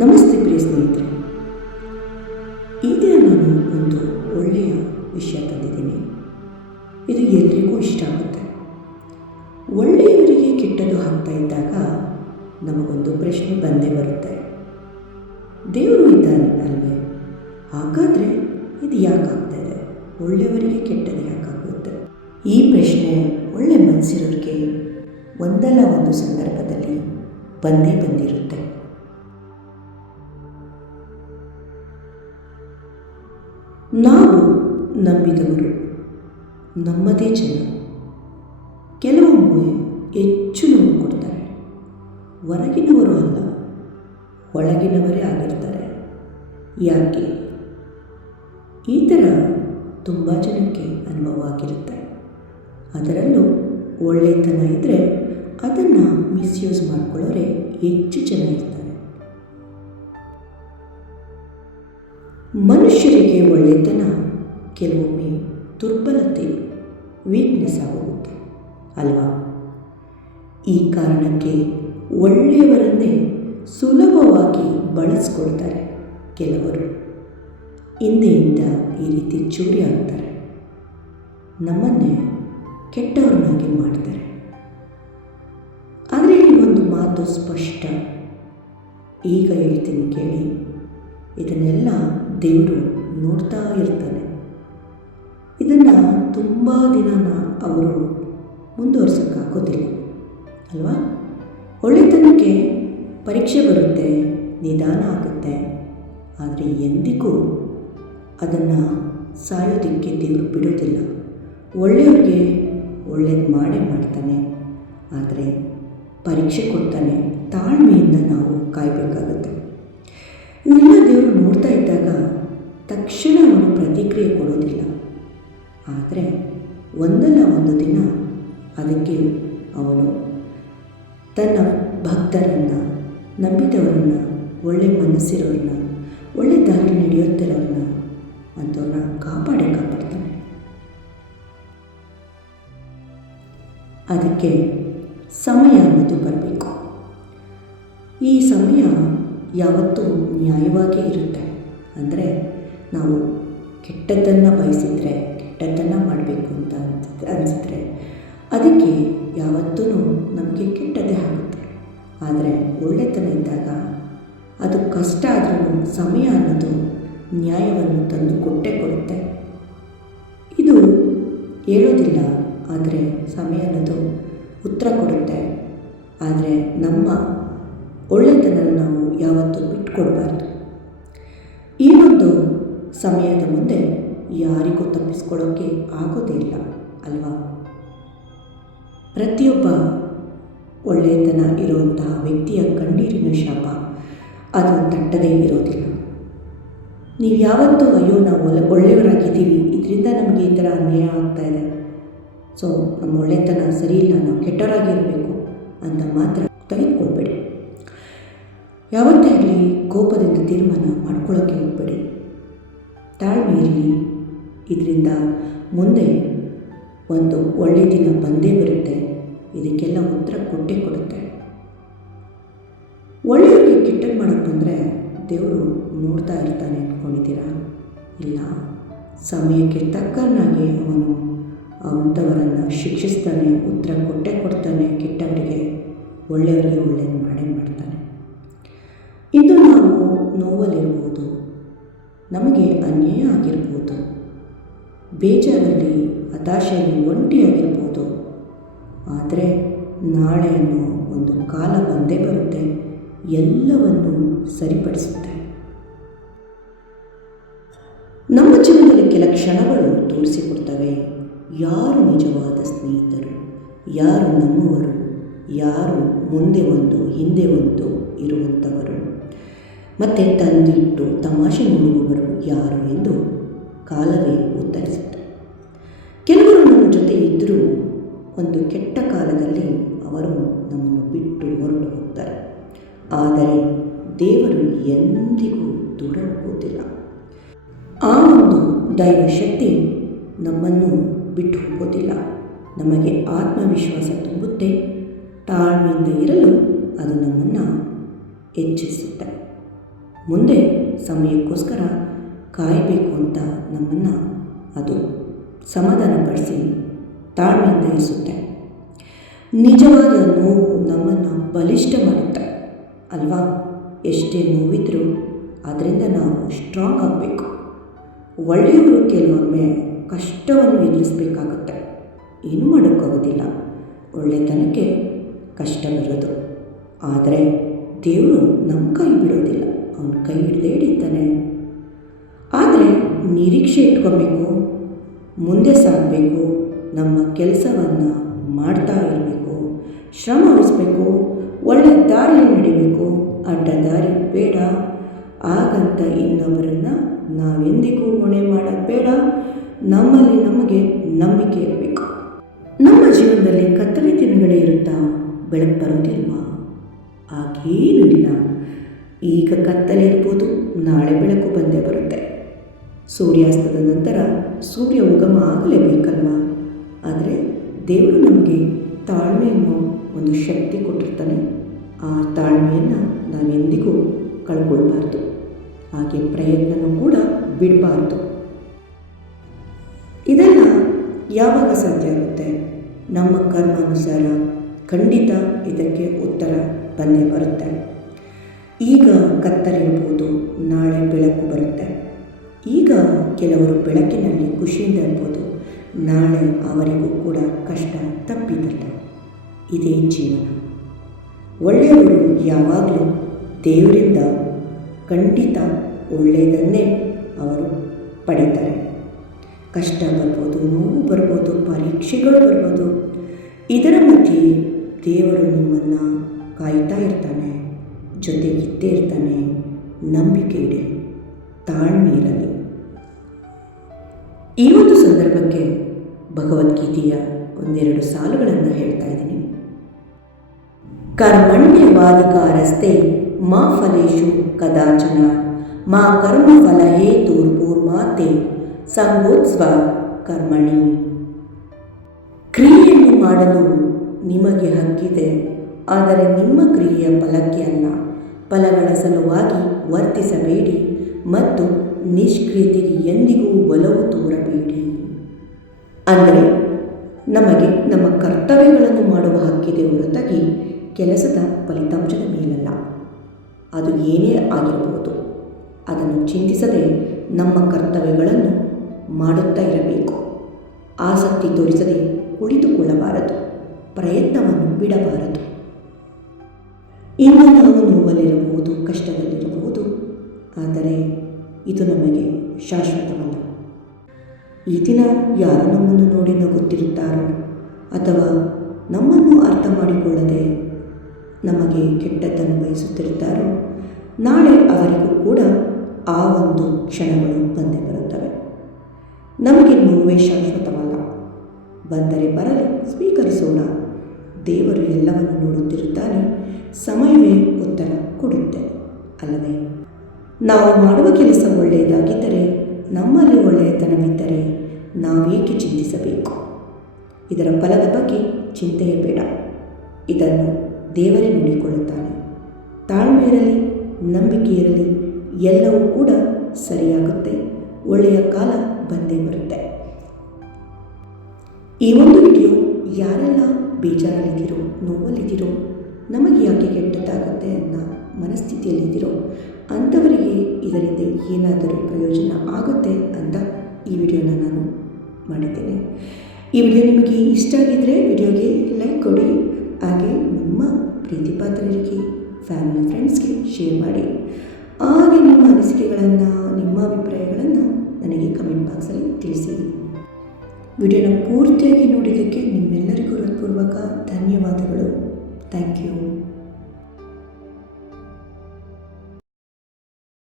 ನಮಸ್ತೆ ಪ್ರಿಯ ಸ್ನೇಹಿತರೆ, ಈಗ ನಾನು ಒಂದು ಒಳ್ಳೆಯ ವಿಷಯ ತಂದಿದ್ದೀನಿ. ಇದು ಎಲ್ರಿಗೂ ಇಷ್ಟ ಆಗುತ್ತೆ. ಒಳ್ಳೆಯವರಿಗೆ ಕೆಟ್ಟದ್ದು ಆಗ್ತಾ ಇದ್ದಾಗ ನಮಗೊಂದು ಪ್ರಶ್ನೆ ಬಂದೇ ಬರುತ್ತೆ. ದೇವರು ಇದ್ದಾನೆ ಅಲ್ವೇ? ಹಾಗಾದರೆ ಇದು ಯಾಕಾಗ್ತಾ ಇದೆ? ಒಳ್ಳೆಯವರಿಗೆ ಕೆಟ್ಟದ್ದು ಯಾಕಾಗುತ್ತೆ? ಈ ಪ್ರಶ್ನೆ ಒಳ್ಳೆ ಮನಸ್ಸಿರೋರಿಗೆ ಒಂದಲ್ಲ ಒಂದು ಸಂದರ್ಭದಲ್ಲಿ ಬಂದೇ ಬಂದಿರುತ್ತೆ. ನಾವು ನಂಬಿದವರು, ನಮ್ಮದೇ ಜನ ಕೆಲವೊಮ್ಮೆ ಹೆಚ್ಚು ನೋವು ಕೊಡ್ತಾರೆ. ಹೊರಗಿನವರು ಅಲ್ಲ, ಒಳಗಿನವರೇ ಆಗಿರ್ತಾರೆ. ಯಾಕೆ? ಈ ಥರ ತುಂಬ ಜನಕ್ಕೆ ಅನುಭವ ಆಗಿರುತ್ತೆ. ಅದರಲ್ಲೂ ಒಳ್ಳೆತನ ಇದ್ದರೆ ಅದನ್ನು ಮಿಸ್ಯೂಸ್ ಮಾಡ್ಕೊಳ್ಳೋರೆ ಹೆಚ್ಚು ಜನ ಇರ್ತಾರೆ. ಮನುಷ್ಯರಿಗೆ ಒಳ್ಳೆತನ ಕೆಲವೊಮ್ಮೆ ದುರ್ಬಲತೆ, ವೀಕ್ನೆಸ್ ಆಗೋಗುತ್ತೆ ಅಲ್ವಾ? ಈ ಕಾರಣಕ್ಕೆ ಒಳ್ಳೆಯವರನ್ನೇ ಸುಲಭವಾಗಿ ಬಳಸ್ಕೊಳ್ತಾರೆ ಕೆಲವರು. ಹಿಂದೆಯಿಂದ ಈ ರೀತಿ ಚೂರಿ ಆಗ್ತಾರೆ, ನಮ್ಮನ್ನೇ ಕೆಟ್ಟವ್ರನ್ನಾಗಿ ಮಾಡ್ತಾರೆ. ಆದರೆ ಇಲ್ಲಿ ಒಂದು ಮಾತು ಸ್ಪಷ್ಟ, ಈಗ ಹೇಳ್ತೀನಿ ಕೇಳಿ. ಇದನ್ನೆಲ್ಲ ದೇವರು ನೋಡ್ತಾ ಇರ್ತಾನೆ. ಇದನ್ನು ತುಂಬ ದಿನ ಅವರು ಮುಂದುವರ್ಸೋಕ್ಕಾಗೋದಿಲ್ಲ ಅಲ್ವಾ? ಒಳ್ಳೆತನಕ್ಕೆ ಪರೀಕ್ಷೆ ಬರುತ್ತೆ, ನಿಧಾನ ಆಗುತ್ತೆ. ಆದರೆ ಎಂದಿಗೂ ಅದನ್ನು ಸಾಯೋದಕ್ಕೆ ದೇವರು ಬಿಡೋದಿಲ್ಲ. ಒಳ್ಳೆಯವ್ರಿಗೆ ಒಳ್ಳೇದು ಮಾಡೇ ಮಾಡ್ತಾನೆ. ಆದರೆ ಪರೀಕ್ಷೆ ಕೊಡ್ತಾನೆ. ತಾಳ್ಮೆಯಿಂದ ನಾವು ಕಾಯಬೇಕಾಗುತ್ತೆ. ಇದೆಲ್ಲ ದೇವರು ನೋಡ್ತಾ ಇದ್ದಾಗ ತಕ್ಷಣ ಅವನು ಪ್ರತಿಕ್ರಿಯೆ ಕೊಡೋದಿಲ್ಲ. ಆದರೆ ಒಂದಲ್ಲ ಒಂದು ದಿನ ಅದಕ್ಕೆ ಅವನು ತನ್ನ ಭಕ್ತರನ್ನು, ನಂಬಿದವರನ್ನು, ಒಳ್ಳೆ ಮನಸ್ಸಿರೋರನ್ನ, ಒಳ್ಳೆ ದಾರಿ ನಡೆಯುತ್ತಿರೋರನ್ನ ಅಂಥವ್ರನ್ನ ಕಾಪಾಡ್ತಾನೆ. ಅದಕ್ಕೆ ಸಮಯ ಅನ್ನೋದು ಬರಬೇಕು. ಈ ಸಮಯ ಯಾವತ್ತೂ ನ್ಯಾಯವಾಗೇ ಇರುತ್ತೆ. ಅಂದರೆ ನಾವು ಕೆಟ್ಟದ್ದನ್ನು ಬಯಸಿದರೆ, ಕೆಟ್ಟದ್ದನ್ನು ಮಾಡಬೇಕು ಅಂತ ಅನಿಸಿದರೆ ಅದಕ್ಕೆ ಯಾವತ್ತೂ ನಮಗೆ ಕೆಟ್ಟದ್ದೇ ಆಗುತ್ತೆ. ಆದರೆ ಒಳ್ಳೆತನ ಇದ್ದಾಗ ಅದು ಕಷ್ಟ ಆದ್ರೂ ಸಮಯ ಅನ್ನೋದು ನ್ಯಾಯವನ್ನು ತಂದು ಕೊಟ್ಟೇ ಕೊಡುತ್ತೆ. ಇದು ಹೇಳೋದಿಲ್ಲ, ಆದರೆ ಸಮಯ ಅನ್ನೋದು ಉತ್ತರ ಕೊಡುತ್ತೆ. ಆದರೆ ನಮ್ಮ ಒಳ್ಳೆತನ ನಾವು ಯಾವತ್ತೂ ಬಿಟ್ಕೊಡ್ಬಾರ್ದು. ಈ ಒಂದು ಸಮಯದ ಮುಂದೆ ಯಾರಿಗೂ ತಪ್ಪಿಸ್ಕೊಳ್ಳೋಕ್ಕೆ ಆಗೋದೇ ಇಲ್ಲ ಅಲ್ವಾ? ಪ್ರತಿಯೊಬ್ಬ ಒಳ್ಳೆಯತನ ಇರುವಂತಹ ವ್ಯಕ್ತಿಯ ಕಣ್ಣೀರಿನ ಶಾಪ ಅದು ತಟ್ಟದೇ ಇರೋದಿಲ್ಲ. ನೀವು ಯಾವತ್ತೂ ಅಯ್ಯೋ ನಾವು ಒಳ್ಳೆಯವರಾಗಿದ್ದೀವಿ, ಇದರಿಂದ ನಮಗೆ ಈ ಥರ ಅನ್ಯಾಯ ಆಗ್ತಾಯಿದೆ, ಸೊ ನಮ್ಮ ಒಳ್ಳೆತನ ಸರಿ ಇಲ್ಲ, ನಾವು ಕೆಟ್ಟವರಾಗಿರಬೇಕು ಅಂತ ಮಾತ್ರ ತೆಗೆದುಕೊಳ್ಬೇಡಿ. ಯಾವತ್ತೇ ಆಗಲಿ ಕೋಪದಿಂದ ತೀರ್ಮಾನ ಮಾಡ್ಕೊಳ್ಳೋಕ್ಕೆ ಹೋಗಬೇಡಿ. ತಾಳ್ಮೆ ಇರಲಿ. ಇದರಿಂದ ಮುಂದೆ ಒಂದು ಒಳ್ಳೆಯ ದಿನ ಬಂದೇ ಬರುತ್ತೆ. ಇದಕ್ಕೆಲ್ಲ ಉತ್ತರ ಕೊಟ್ಟೇ ಕೊಡುತ್ತೆ. ಒಳ್ಳೆಯವರಿಗೆ ಕೆಟ್ಟದ್ದು ಮಾಡೋಕ್ಕೆ ಬಂದರೆ ದೇವರು ನೋಡ್ತಾ ಇರ್ತಾನೆ ಅಂದ್ಕೊಂಡಿದ್ದೀರಾ? ಇಲ್ಲ, ಸಮಯಕ್ಕೆ ತಕ್ಕನಾಗಿ ಅವನು ಅಂಥವರನ್ನು ಶಿಕ್ಷಿಸ್ತಾನೆ, ಉತ್ತರ ಕೊಟ್ಟೇ ಕೊಡ್ತಾನೆ. ಕೆಟ್ಟವರಿಗೆ ಒಳ್ಳೆಯವರಿಗೆ ಒಳ್ಳೆಯದು ಮಾಡೇ ಮಾಡ್ತಾನೆ. ಇದು ನಾವು ನೋವಲ್ಲಿರ್ಬೋದು, ನಮಗೆ ಅನ್ಯಾಯ ಆಗಿರ್ಬೋದು, ಬೇಜಾರಲ್ಲಿ, ಹತಾಶೆಯಲ್ಲಿ ಒಂಟಿಯಾಗಿರ್ಬೋದು. ಆದರೆ ನಾಳೆ ಅನ್ನೋ ಒಂದು ಕಾಲ ಬಂದೇ ಬರುತ್ತೆ, ಎಲ್ಲವನ್ನು ಸರಿಪಡಿಸುತ್ತೆ. ನಮ್ಮ ಜೀವನದಲ್ಲಿ ಕೆಲ ಕ್ಷಣಗಳು ತೋರಿಸಿಕೊಡ್ತವೆ ಯಾರು ನಿಜವಾದ ಸ್ನೇಹಿತರು, ಯಾರು ನಮ್ಮವರು, ಯಾರು ಮುಂದೆ ಒಂದು ಹಿಂದೆ ಒಂದು ಇರುವಂಥವರು, ಮತ್ತು ತಂದಿಟ್ಟು ತಮಾಷೆ ನೋಡುವವರು ಯಾರು ಎಂದು ಕಾಲವೇ ಉತ್ತರಿಸುತ್ತೆ. ಕೆಲವರು ನಮ್ಮ ಜೊತೆ ಇದ್ದರೂ ಒಂದು ಕೆಟ್ಟ ಕಾಲದಲ್ಲಿ ಅವರು ನಮ್ಮನ್ನು ಬಿಟ್ಟು ಹೊರಟು ಹೋಗ್ತಾರೆ. ಆದರೆ ದೇವರು ಎಂದಿಗೂ ದೂರ ಹೋಗೋದಿಲ್ಲ. ಆ ಒಂದು ದೈವಶಕ್ತಿ ನಮ್ಮನ್ನು ಬಿಟ್ಟು ಹೋಗೋದಿಲ್ಲ. ನಮಗೆ ಆತ್ಮವಿಶ್ವಾಸ ತುಂಬುತ್ತೆ. ತಾಳ್ಮೆಯಿಂದ ಇರಲು ಅದು ನಮ್ಮನ್ನು ಹೆಚ್ಚಿಸುತ್ತೆ. ಮುಂದೆ ಸಮಯಕ್ಕೋಸ್ಕರ ಕಾಯಬೇಕು ಅಂತ ನಮ್ಮನ್ನು ಅದು ಸಮಾಧಾನಪಡಿಸಿ ತಾಳ್ಮೆಯಿಂದ ಇರಿಸುತ್ತೆ. ನಿಜವಾದ ನೋವು ನಮ್ಮನ್ನು ಬಲಿಷ್ಠ ಮಾಡುತ್ತೆ ಅಲ್ವಾ? ಎಷ್ಟೇ ನೋವಿದ್ರೂ ಅದರಿಂದ ನಾವು ಸ್ಟ್ರಾಂಗ್ ಆಗಬೇಕು. ಒಳ್ಳೆಯವರು ಕೆಲವೊಮ್ಮೆ ಕಷ್ಟವನ್ನು ಎದುರಿಸಬೇಕಾಗುತ್ತೆ, ಏನೂ ಮಾಡೋಕ್ಕಾಗೋದಿಲ್ಲ. ಒಳ್ಳೆತನಕ್ಕೆ ಕಷ್ಟ ಬರೋದು, ಆದರೆ ದೇವರು ನಮ್ಮ ಕೈ ಬಿಡೋದಿಲ್ಲ, ಅವನ ಕೈ ಹಿಡಿತಾನೆ. ಆದರೆ ನಿರೀಕ್ಷೆ ಇಟ್ಕೊಬೇಕು, ಮುಂದೆ ಸಾಗಬೇಕು, ನಮ್ಮ ಕೆಲಸವನ್ನು ಮಾಡ್ತಾ ಇರಬೇಕು, ಶ್ರಮ ವಹಿಸಬೇಕು, ಒಳ್ಳೆ ದಾರಿಯಲ್ಲಿ ನಡಿಬೇಕು. ಅಡ್ಡ ದಾರಿ ಬೇಡ, ಹಾಗಂತ ಇನ್ನೊಬ್ಬರನ್ನು ನಾವೆಂದಿಗೂ ಹೊಣೆ ಮಾಡೋದು ಬೇಡ. ನಮ್ಮಲ್ಲಿ ನಮಗೆ ನಂಬಿಕೆ ಇರಬೇಕು. ನಮ್ಮ ಜೀವನದಲ್ಲಿ ಕತ್ತಲೆ ದಿನಗಳೇ ಇರುತ್ತಾ, ಬೆಳಕು ಬರೋದಿಲ್ವಾ? ಹಾಗೇನೂ ಇಲ್ಲ. ಈಗ ಕತ್ತಲೆ ಇರ್ಬೋದು, ನಾಳೆ ಬೆಳಕು ಬಂದೇ ಬರುತ್ತೆ. ಸೂರ್ಯಾಸ್ತದ ನಂತರ ಸೂರ್ಯ ಉಗಮ ಆಗಲೇಬೇಕಲ್ವಾ? ಆದರೆ ದೇವರು ನಮಗೆ ತಾಳ್ಮೆಯನ್ನು ಒಂದು ಶಕ್ತಿ ಕೊಟ್ಟಿರ್ತಾನೆ. ಆ ತಾಳ್ಮೆಯನ್ನು ನಾವೆಂದಿಗೂ ಕಳ್ಕೊಳ್ಬಾರ್ದು. ಹಾಗೆ ಪ್ರಯತ್ನನೂ ಕೂಡ ಬಿಡಬಾರ್ದು. ಇದೆಲ್ಲ ಯಾವಾಗ ಸಾಧ್ಯ ಆಗುತ್ತೆ? ನಮ್ಮ ಕರ್ಮಾನುಸಾರ ಖಂಡಿತ ಇದಕ್ಕೆ ಉತ್ತರ ಬಂದೇ ಬರುತ್ತೆ. ಈಗ ಕತ್ತಲಿರ್ಬೋದು, ನಾಳೆ ಬೆಳಕು ಬರುತ್ತೆ. ಈಗ ಕೆಲವರು ಬೆಳಕಿನಲ್ಲಿ ಖುಷಿಯಿಂದ ಇರ್ಬೋದು, ನಾಳೆ ಅವರಿಗೂ ಕೂಡ ಕಷ್ಟ ತಪ್ಪಿದಲ್ಲ. ಇದೇ ಜೀವನ. ಒಳ್ಳೆಯವರು ಯಾವಾಗಲೂ ದೇವರಿಂದ ಖಂಡಿತ ಒಳ್ಳೆಯದನ್ನೇ ಅವರು ಪಡೀತಾರೆ. ಕಷ್ಟ ಬರ್ಬೋದು, ನೋವು ಬರ್ಬೋದು, ಪರೀಕ್ಷೆಗಳು ಬರ್ಬೋದು. ಇದರ ಮಧ್ಯೆ ದೇವರು ನಿಮ್ಮನ್ನು ಕಾಯ್ತಾ ಇರ್ತಾನೆ, ಜೊತೆಗಿದ್ದೇ ಇರ್ತಾನೆ. ನಂಬಿಕೆ ಇಡಿ, ತಾಳ್ಮೆ ಇರಲಿ. ಈ ಒಂದು ಸಂದರ್ಭಕ್ಕೆ ಭಗವದ್ಗೀತೆಯ ಒಂದೆರಡು ಸಾಲುಗಳನ್ನು ಹೇಳ್ತಾ ಇದ್ದೀನಿ. ಕರ್ಮಣ್ಯವಾಧಿಕಾರಸ್ತೆ ಮಾ ಫಲೇಶು ಕದಾಚನ ಮಾ ಕರ್ಮ ಫಲ ಹೇತುರ್ಭೂರ್ಮಾತೆ ಸಂಗೋತ್ಸ್ವ ಕರ್ಮಣಿ. ಕ್ರಿಯೆಯನ್ನು ಮಾಡಲು ನಿಮಗೆ ಹಕ್ಕಿದೆ, ಆದರೆ ನಿಮ್ಮ ಕ್ರಿಯೆಯ ಫಲಕ್ಕೆ ಅಲ್ಲ. ಫಲಗಳ ಸಲುವಾಗಿ ವರ್ತಿಸಬೇಡಿ ಮತ್ತು ನಿಷ್ಕ್ರಿಯತೆಗೆ ಎಂದಿಗೂ ಒಲವು ತೋರಬೇಡಿ. ಅಂದರೆ ನಮಗೆ ನಮ್ಮ ಕರ್ತವ್ಯಗಳನ್ನು ಮಾಡುವ ಹಕ್ಕಿದೆ ಹೊರತಾಗಿ ಕೆಲಸದ ಫಲಿತಾಂಶದ ಮೇಲಲ್ಲ. ಅದು ಏನೇ ಆಗಿರಬಹುದು, ಅದನ್ನು ಚಿಂತಿಸದೆ ನಮ್ಮ ಕರ್ತವ್ಯಗಳನ್ನು ಮಾಡುತ್ತಾ ಇರಬೇಕು. ಆಸಕ್ತಿ ತೋರಿಸದೆ ಕುಳಿತುಕೊಳ್ಳಬಾರದು, ಪ್ರಯತ್ನವನ್ನು ಬಿಡಬಾರದು. ಇನ್ನು ನಾವು ನೋವಲ್ಲಿರಬಹುದು, ಕಷ್ಟದಲ್ಲಿರಬಹುದು, ಆದರೆ ಇದು ನಮಗೆ ಶಾಶ್ವತವಲ್ಲ. ಈ ದಿನ ಯಾರು ನಮ್ಮನ್ನು ನೋಡಿ ನಗುತ್ತಿರುತ್ತಾರೋ ಅಥವಾ ನಮ್ಮನ್ನು ಅರ್ಥ ಮಾಡಿಕೊಳ್ಳದೆ ನಮಗೆ ಕೆಟ್ಟದ್ದನ್ನು ಬಯಸುತ್ತಿರುತ್ತಾರೋ, ನಾಳೆ ಅವರಿಗೂ ಕೂಡ ಆ ಒಂದು ಕ್ಷಣಗಳು ಬಂದೇ ಬರುತ್ತವೆ. ನಮಗೆ ನೋವೇ ಶಾಶ್ವತವಲ್ಲ. ಬಂದರೆ ಬರಲಿ, ಸ್ವೀಕರಿಸೋಣ. ದೇವರು ಎಲ್ಲವನ್ನು ನೋಡುತ್ತಿರುತ್ತಾನೆ. ಸಮಯವೇ ಉತ್ತರ ಕೊಡುತ್ತೆ ಅಲ್ಲವೇ? ನಾವು ಮಾಡುವ ಕೆಲಸ ಒಳ್ಳೆಯದಾಗಿದ್ದರೆ, ನಮ್ಮಲ್ಲಿ ಒಳ್ಳೆಯತನವಿದ್ದರೆ ನಾವೇಕೆ ಚಿಂತಿಸಬೇಕು? ಇದರ ಫಲದ ಬಗ್ಗೆ ಚಿಂತೆಯೇ ಬೇಡ. ಇದನ್ನು ದೇವರೇ ನೋಡಿಕೊಳ್ಳುತ್ತಾನೆ. ತಾಳ್ಮೆ ಇರಲಿ, ನಂಬಿಕೆ ಇರಲಿ, ಎಲ್ಲವೂ ಕೂಡ ಸರಿಯಾಗುತ್ತೆ. ಒಳ್ಳೆಯ ಕಾಲ ಬಂದೇ ಬರುತ್ತೆ. ಈ ಒಂದು ವಿಡಿಯೋ ಯಾರೆಲ್ಲ ಬೇಜಾರಲ್ಲಿದ್ದೀರೋ, ನೋವಲ್ಲಿದ್ದೀರೋ, ನಮಗೆ ಯಾಕೆ ಕೆಟ್ಟದ್ದಾಗುತ್ತೆ ಅನ್ನೋ ಮನಸ್ಥಿತಿಯಲ್ಲಿದ್ದೀರೋ ಅಂಥವರಿಗೆ ಇದರಿಂದ ಏನಾದರೂ ಪ್ರಯೋಜನ ಆಗುತ್ತೆ ಅಂತ ಈ ವಿಡಿಯೋನ ನಾನು ಮಾಡಿದ್ದೇನೆ. ಈ ವಿಡಿಯೋ ನಿಮಗೆ ಇಷ್ಟ ಆಗಿದ್ದರೆ ವಿಡಿಯೋಗೆ ಲೈಕ್ ಕೊಡಿ. ಹಾಗೆ ನಿಮ್ಮ ಪ್ರೀತಿ ಪಾತ್ರರಿಗೆ, ಫ್ಯಾಮಿಲಿ, ಫ್ರೆಂಡ್ಸ್ಗೆ ಶೇರ್ ಮಾಡಿ. ಹಾಗೆ ನಿಮ್ಮ ಅನಿಸಿಕೆಗಳನ್ನು, ನಿಮ್ಮ ಅಭಿಪ್ರಾಯಗಳನ್ನು ನನಗೆ ಕಮೆಂಟ್ ಬಾಕ್ಸಲ್ಲಿ ತಿಳಿಸಿ. ವಿಡಿಯೋನ ಪೂರ್ತಿಯಾಗಿ ನೋಡಿದ್ದಕ್ಕೆ ನಿಮ್ಮೆಲ್ಲರಿಗೂ ಹೃತ್ಪೂರ್ವಕ ಧನ್ಯವಾದಗಳು. Thank you.